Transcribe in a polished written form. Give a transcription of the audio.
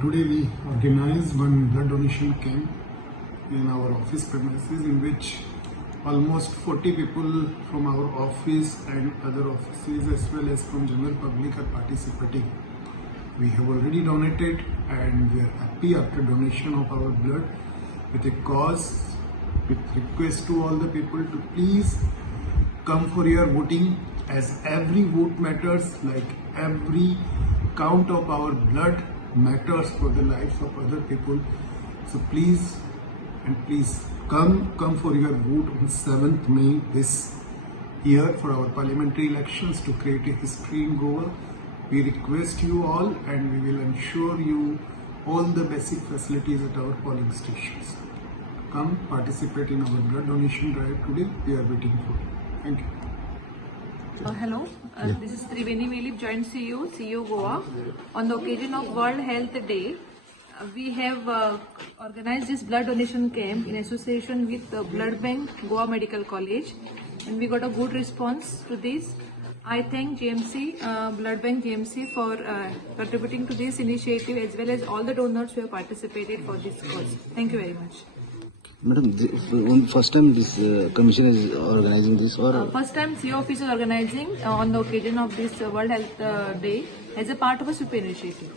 Today we organized one blood donation camp in our office premises in which almost 40 people from our office and other offices as well as from general public are participating. We have already donated and we are happy after donation of our blood with a cause, with request to all the people to please come for your voting, as every vote matters, like every count of our blood matters for the lives of other people. So please come for your vote on 7th May this year for our parliamentary elections to create a history in Goa. We request you all and we will ensure you all the basic facilities at our polling stations. Come participate in our blood donation drive today. We are waiting for you. Thank you. Hello, this is Triveni Velip, Joint CEO Goa. On the occasion of World Health Day, we have organized this blood donation camp in association with Blood Bank Goa Medical College, and we got a good response to this. I thank GMC, Blood Bank GMC for contributing to this initiative, as well as all the donors who have participated for this cause. Thank you very much. Madam, first time this commission is organizing this, or first time CEO office is organizing on the occasion of this World Health Day as a part of a super initiative.